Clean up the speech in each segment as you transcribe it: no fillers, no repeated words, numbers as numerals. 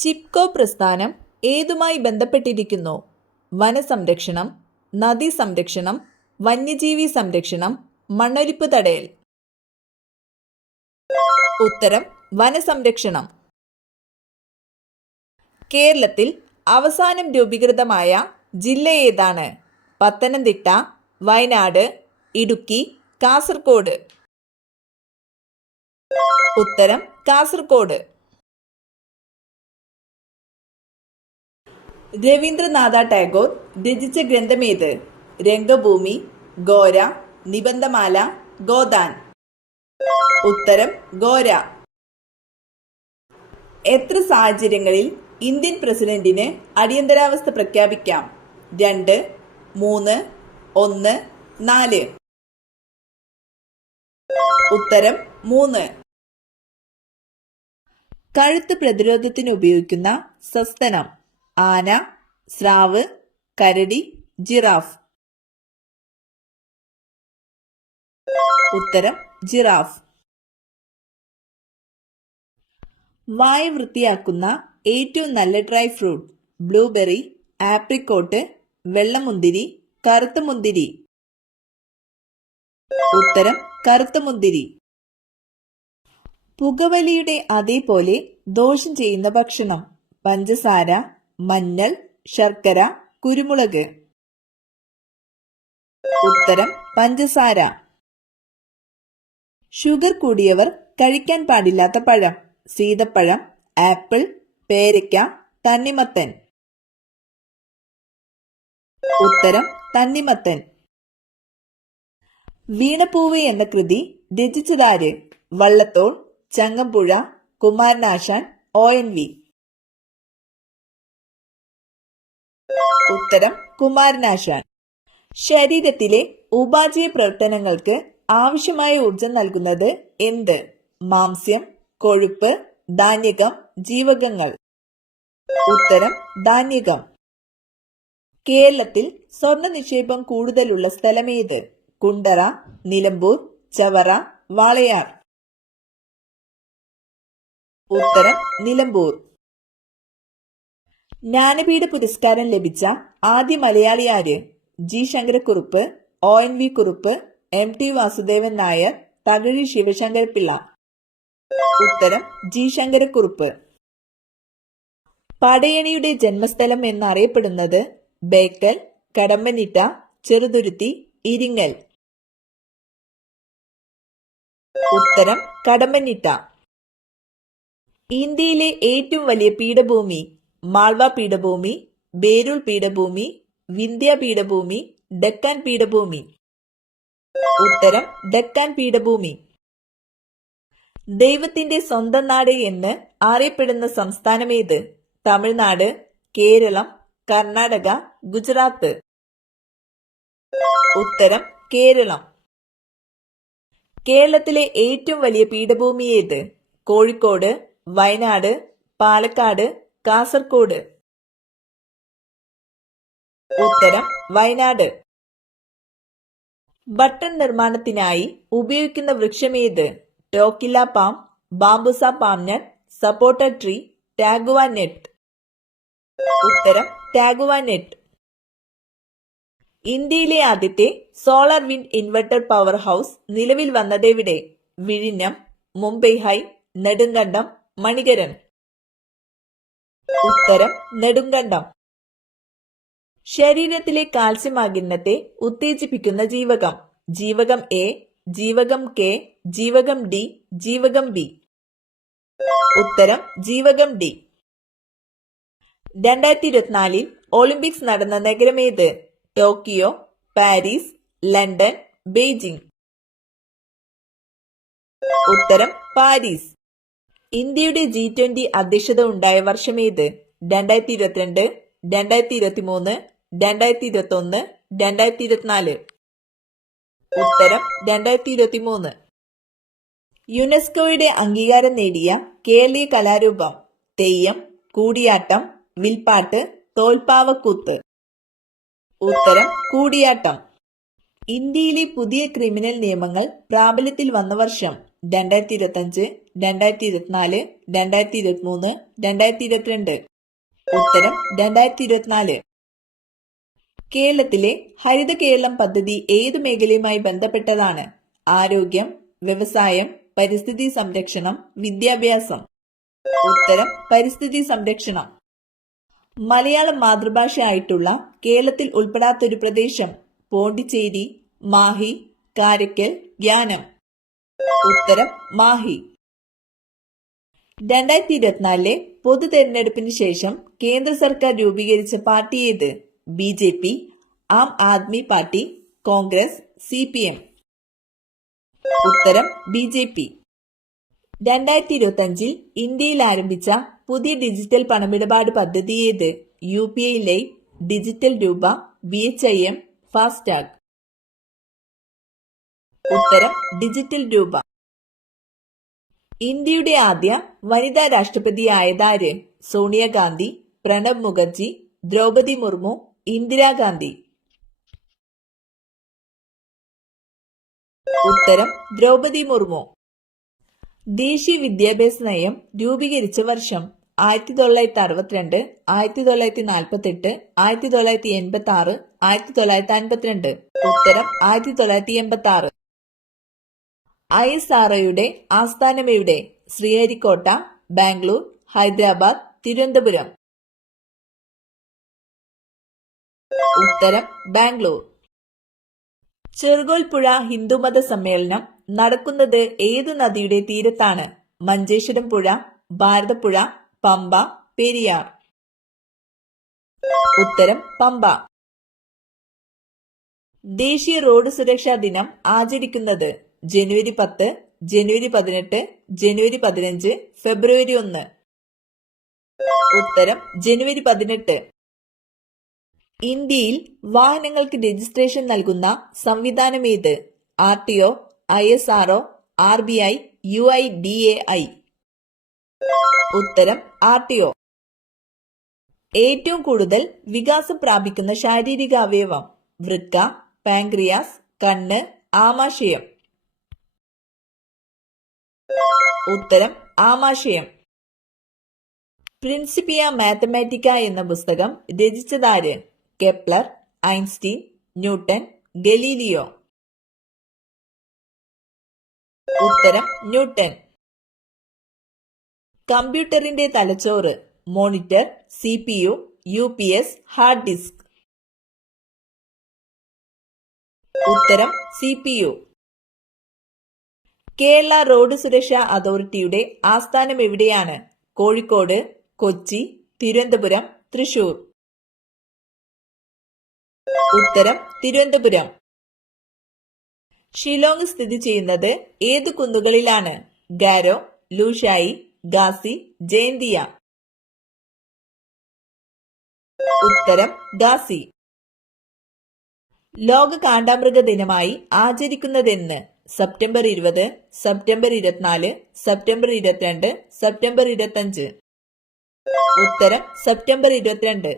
ചിപ്കോ പ്രസ്ഥാനം ഏതുമായി ബന്ധപ്പെട്ടിരിക്കുന്നു? വനസംരക്ഷണം, നദീ സംരക്ഷണം, വന്യജീവി സംരക്ഷണം, മണ്ണൊലിപ്പ് തടയൽ. ഉത്തരം വനസംരക്ഷണം. കേരളത്തിൽ അവസാനം രൂപീകൃതമായ ജില്ല ഏതാണ്? പത്തനംതിട്ട, വയനാട്, ഇടുക്കി, കാസർഗോഡ്. ഉത്തരം കാസർഗോഡ്. രവീന്ദ്രനാഥ ടാഗോർ രചിച്ച ഗ്രന്ഥമേത്? രംഗഭൂമി, ഗോര, നിബന്ധമാല, ഗോദാൻ. ഉത്തരം ഗോര. എത്ര സാഹചര്യങ്ങളിൽ ഇന്ത്യൻ പ്രസിഡന്റിന് അടിയന്തരാവസ്ഥ പ്രഖ്യാപിക്കാം? 2, 3, 1, 4. ഉത്തരം 3. കഴുത്ത് പ്രതിരോധത്തിന് ഉപയോഗിക്കുന്ന സസ്തനം: ആന, സ്രാവ്, കരടി, ജിറാഫ്. ഉത്തരം ജിറാഫ്. വായ വൃത്തിയാക്കുന്ന ഏറ്റവും നല്ല ഡ്രൈ ഫ്രൂട്ട്: ബ്ലൂബെറി, ആപ്രിക്കോട്ട്, വെള്ളമുന്തിരി, കറുത്ത മുന്തിരി. ഉത്തരം കറുത്ത മുന്തിരി. പുകവലിയുടെ അതേപോലെ ദോഷം ചെയ്യുന്ന ഭക്ഷണം: പഞ്ചസാര, മഞ്ഞൾ, ശർക്കര, കുരുമുളക്. ഉത്തരം പഞ്ചസാര. ഷുഗർ കൂടിയവർ കഴിക്കാൻ പാടില്ലാത്ത പഴം: സീതപ്പഴം, ആപ്പിൾ, പേരയ്ക്ക, തണ്ണിമത്തൻ. ഉത്തരം തണ്ണിമത്തൻ. വീണപ്പൂവ് എന്ന കൃതി രചിച്ചതാര്? വള്ളത്തോൾ, ചങ്ങമ്പുഴ, കുമാരനാശാൻ, ONV. ഉത്തരം കുമാരനാശാൻ. ശരീരത്തിലെ ഉപാപചയ പ്രവർത്തനങ്ങൾക്ക് ആവശ്യമായ ഊർജം നൽകുന്നത് എന്ത്? മാംസ്യം, കൊഴുപ്പ്, ധാന്യകം, ജീവകങ്ങൾ. ഉത്തരം ധാന്യകം. കേരളത്തിൽ സ്വർണ്ണ നിക്ഷേപം കൂടുതലുള്ള സ്ഥലമേത്? കുണ്ടറ, നിലമ്പൂർ, ചവറ, വാളയാർ. ഉത്തരം നിലമ്പൂർ. ജ്ഞാനപീഠ പുരസ്കാരം ലഭിച്ച ആദ്യ മലയാളി ആര്? G Sankara Kurup, ONV Kurup, MT Vasudevan Nair, Thakazhi Sivasankara Pillai. ഉത്തരം ജി ശങ്കരക്കുറുപ്പ്. പടയണിയുടെ ജന്മസ്ഥലം എന്നറിയപ്പെടുന്നത്? ബേക്കൽ, കടമ്പനിട്ട, ചെറുതുരുത്തി, ഇരിങ്ങൽ. ഉത്തരം കടമ്പനിട്ട. ഇന്ത്യയിലെ ഏറ്റവും വലിയ പീഠഭൂമി: മാൾവ പീഠഭൂമി, ബേരുൾ പീഠഭൂമി, വിന്ധ്യ പീഠഭൂമി, ഡെക്കാൻ പീഠഭൂമി. ഉത്തരം ഡെക്കാൻ പീഠഭൂമി. ദൈവത്തിന്റെ സ്വന്തം നാട് എന്ന് അറിയപ്പെടുന്ന സംസ്ഥാനമേത്? തമിഴ്നാട്, കേരളം, കർണാടക, ഗുജറാത്ത്. ഉത്തരം കേരളം. കേരളത്തിലെ ഏറ്റവും വലിയ പീഠഭൂമി ഏത്? കോഴിക്കോട്, വയനാട്, പാലക്കാട്, കാസർഗോഡ്. ഉത്തരം വയനാട്. ബട്ടൺ നിർമ്മാണത്തിനായി ഉപയോഗിക്കുന്ന വൃക്ഷമേത്? ടോക്കില്ല പാം, ബാംബുസ പാംനട്ട്, സപ്പോട്ട ട്രീ, ടാഗുവ നെറ്റ്. ഉത്തരം ടാഗുവ നെറ്റ്. ഇന്ത്യയിലെ ആദ്യത്തെ solar wind inverter power house നിലവിൽ വന്നതെവിടെ? വിഴിഞ്ഞം, മുംബൈ ഹൈ, നെടുങ്കണ്ടം, മണികരൻ. ഉത്തരം നെടുങ്കണ്ടം. ശരീരത്തിലെ കാൽസ്യം ആഗിരണത്തെ ഉത്തേജിപ്പിക്കുന്ന ജീവകം: ജീവകം A, ജീവകം K, ജീവകം D, ജീവകം B. ഉത്തരം ജീവകം D. 2024 ഒളിമ്പിക്സ് നടന്ന നഗരമേത്? Tokyo, Paris, London, Beijing. ഉത്തരം പാരീസ്. ഇന്ത്യയുടെ G20 അധ്യക്ഷത ഉണ്ടായ വർഷമേത്? 2022, 2023, 2021, 2024. ഉത്തരം 2023. യുനെസ്കോയുടെ അംഗീകാരം നേടിയ കേരളീയ കലാരൂപം: തെയ്യം, കൂടിയാട്ടം, വിൽപ്പാട്ട്, തോൽപ്പാവക്കൂത്ത്. ഉത്തരം കൂടിയാട്ടം. ഇന്ത്യയിലെ പുതിയ ക്രിമിനൽ നിയമങ്ങൾ പ്രാബല്യത്തിൽ വന്ന വർഷം: 2025, 2024, 2023, 2022. ഉത്തരം 2024. കേരളത്തിലെ ഹരിത കേരളം പദ്ധതി ഏതു മേഖലയുമായി ബന്ധപ്പെട്ടതാണ്? ആരോഗ്യം, വ്യവസായം, പരിസ്ഥിതി സംരക്ഷണം, വിദ്യാഭ്യാസം. ഉത്തരം പരിസ്ഥിതി സംരക്ഷണം. മലയാളം മാതൃഭാഷയായിട്ടുള്ള കേരളത്തിൽ ഉൾപ്പെടാത്തൊരു പ്രദേശം? പോണ്ടിച്ചേരി, മാഹി, കാരയ്ക്കൽ, യാനം. ഉത്തരം മാഹി. 2024 പൊതു തെരഞ്ഞെടുപ്പിന് ശേഷം കേന്ദ്ര സർക്കാർ രൂപീകരിച്ച പാർട്ടി ഏത്? BJP, Aam Aadmi party, Congress, CPM. ഉത്തരം BJP. 2025 ഇന്ത്യയിൽ ആരംഭിച്ച പുതിയ ഡിജിറ്റൽ പണമിടപാട് പദ്ധതി ഏത്? UPI ലൈവ്, ഡിജിറ്റൽ രൂപ, BHIM, ഫാസ്ടാഗ്. ഉത്തരം ഡിജിറ്റൽ രൂപ. ഇന്ത്യയുടെ ആദ്യ വനിതാ രാഷ്ട്രപതിയായതാര്? സോണിയാഗാന്ധി, പ്രണബ് മുഖർജി, ദ്രൗപദി മുർമു, ഇന്ദിരാഗാന്ധി. ഉത്തരം ദ്രൗപദി മുർമു. ദേശീയ വിദ്യാഭ്യാസ നയം രൂപീകരിച്ച വർഷം? 1962, 1948, 1986, 1952. ഉത്തരം 1986. ISROയുടെ ആസ്ഥാനം എവിടെ? ശ്രീഹരിക്കോട്ട, ബാംഗ്ലൂർ, ഹൈദരാബാദ്, തിരുവനന്തപുരം. ഉത്തരം ബാംഗ്ലൂർ. ചെറുകോൽ പുഴ ഹിന്ദുമത സമ്മേളനം നടക്കുന്നത് ഏതു നദിയുടെ തീരത്താണ്? മഞ്ചേശ്വരം പുഴ, ഭാരതപ്പുഴ, പമ്പ, പെരിയാർ. ഉത്തരം പമ്പ. ദേശീയ റോഡ് സുരക്ഷാ ദിനം ആചരിക്കുന്നത്? ജനുവരി 10, ജനുവരി 18, ജനുവരി 15, ഫെബ്രുവരി 1. ഉത്തരം ജനുവരി 18. ഇന്ത്യയിൽ വാഹനങ്ങൾക്ക് രജിസ്ട്രേഷൻ നൽകുന്ന സംവിധാനം ഏത്? RTO, ISRO, RBI, UIDAI. ഉത്തരം RTO. ഏറ്റവും കൂടുതൽ വികാസം പ്രാപിക്കുന്ന ശാരീരിക അവയവം? വൃക്ക, പാൻക്രിയാസ്, കണ്ണ്, ആമാശയം. ഉത്തരം ആമാശയം. പ്രിൻസിപ്പിയ മാത്തമാറ്റിക്ക എന്ന പുസ്തകം രചിച്ചതാര്? Kepler, Einstein, Newton, Galileo. ഉത്തരം ന്യൂട്ടൺ. കമ്പ്യൂട്ടറിന്റെ തലച്ചോറ്? Monitor, CPU, UPS, hard disk. ഉത്തരം CPU. കേരള റോഡ് സുരക്ഷാ അതോറിറ്റിയുടെ ആസ്ഥാനം എവിടെയാണ്? കോഴിക്കോട്, കൊച്ചി, തിരുവനന്തപുരം, തൃശൂർ. ഉത്തരം തിരുവനന്തപുരം. ഷിലോങ് സ്ഥിതി ചെയ്യുന്നത് ഏതു കുന്നുകളിലാണ്? ഗാരോ, ലൂഷായി, ഗാസി, ജയന്തിയ. ഉത്തരം ഗാസി. ലോക കാണ്ടാമൃഗ ദിനമായി ആചരിക്കുന്നതെന്ന്? September 20, September 24, September 22, September 25. ഉത്തരം സെപ്റ്റംബർ 22.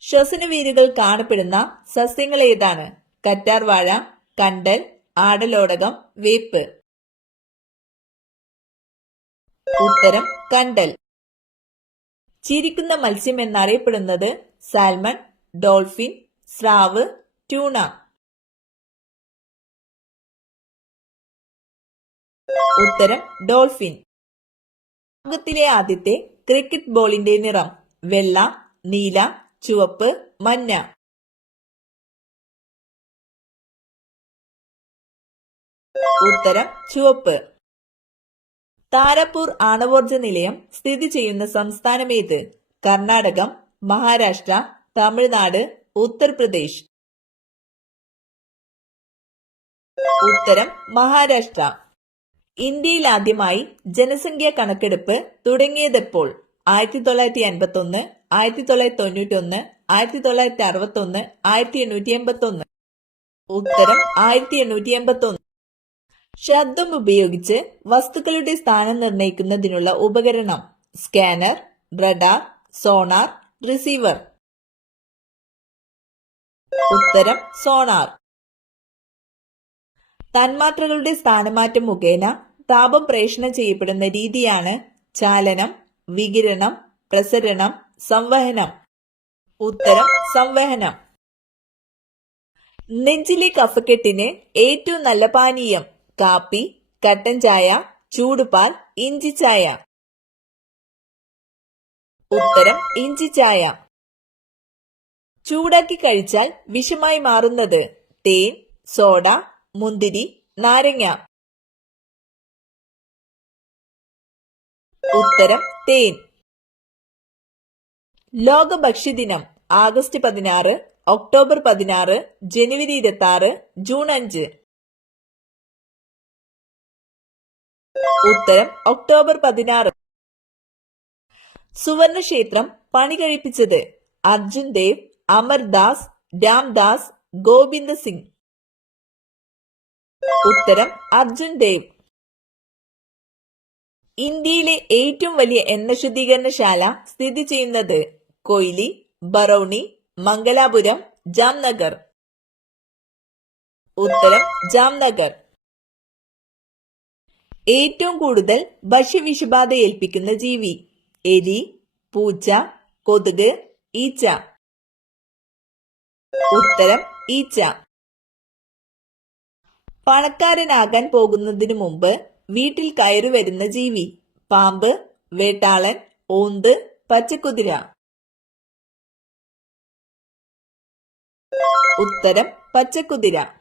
ശ്വസനവീരുകൾ കാണപ്പെടുന്ന സസ്യങ്ങൾ ഏതാണ്? കറ്റാർവാഴ, കണ്ടൽ, ആടലോടകം, വേപ്പ്. ഉത്തരം കണ്ടൽ. ചിരിക്കുന്ന മത്സ്യം എന്നറിയപ്പെടുന്നത്? സാൽമൺ, ഡോൾഫിൻ, സ്രാവ്, ട്യൂണ. ഉത്തരം ഡോൾഫിൻ. ലോകത്തിലെ ആദ്യത്തെ ക്രിക്കറ്റ് ബോളിന്റെ നിറം? വെള്ള, നീല, ചുവപ്പ്, മഞ്ഞ. ഉത്തരം ചുവപ്പ്. താരാപൂർ ആണവോർജ നിലയം സ്ഥിതി ചെയ്യുന്ന സംസ്ഥാനം ഏത്? കർണാടകം, മഹാരാഷ്ട്ര, തമിഴ്നാട്, ഉത്തർപ്രദേശ്. ഉത്തരം മഹാരാഷ്ട്ര. ഇന്ത്യയിൽ ആദ്യമായി ജനസംഖ്യാ കണക്കെടുപ്പ് തുടങ്ങിയതെപ്പോൾ? 1951, 1991, 1961, 1881. ഉത്തരം 1881. ശബ്ദം ഉപയോഗിച്ച് വസ്തുക്കളുടെ സ്ഥാനം നിർണ്ണയിക്കുന്നതിനുള്ള ഉപകരണം? Scanner, radar, sonar, receiver. ഉത്തരം സോണാർ. തന്മാത്രകളുടെ സ്ഥാനമാറ്റം മുഖേന താപം പ്രേഷണം ചെയ്യപ്പെടുന്ന രീതിയാണ് ചാലനം, വികിരണം, പ്രസരണം, സംവഹനം. ഉത്തരം സംവഹനം. നെഞ്ചിലെ കഫക്കെട്ടിന് ഏറ്റവും നല്ല പാനീയം കാപ്പി, കട്ടൻ ചായ, ചൂടുപാൽ, ഇഞ്ചിച്ചായ. ഉത്തരം ഇഞ്ചിച്ചായ. ചൂടാക്കി കഴിച്ചാൽ വിഷമായി മാറുന്നത് തേൻ, സോഡ, മുന്തിരി, നാരങ്ങ. ഉത്തരം തേൻ. ലോക ഭക്ഷ്യദിനം ആഗസ്റ്റ് 16, ഒക്ടോബർ 16, ജനുവരി 26, ജൂൺ 5. ഉത്തരം ഒക്ടോബർ 16. സുവർണക്ഷേത്രം പണി കഴിപ്പിച്ചത് അർജുൻ ദേവ്, അമർദാസ്, രാംദാസ്, ഗോവിന്ദ സിംഗ്. ഉത്തരം അർജുൻ ദേവ്. ഇന്ത്യയിലെ ഏറ്റവും വലിയ എണ്ണ ശുദ്ധീകരണശാല സ്ഥിതി ചെയ്യുന്നത് കൊയ്ലി, ബറൌണി, മംഗലാപുരം, ജാംനഗർ. ഉത്തരം ജാംനഗർ. ഏറ്റവും കൂടുതൽ ഭക്ഷ്യവിഷബാധ ഏൽപ്പിക്കുന്ന ജീവി എലി, പൂച്ച, കൊതുക്, ഈച്ച. ഉത്തരം ഈച്ച. പണക്കാരനാകാൻ പോകുന്നതിനു മുമ്പ് വീട്ടിൽ കയറി വരുന്ന ജീവി പാമ്പ്, വേട്ടാളൻ, ഓന്ത്, പച്ചക്കുതിര. ഉത്തരം പച്ചക്കുതിര.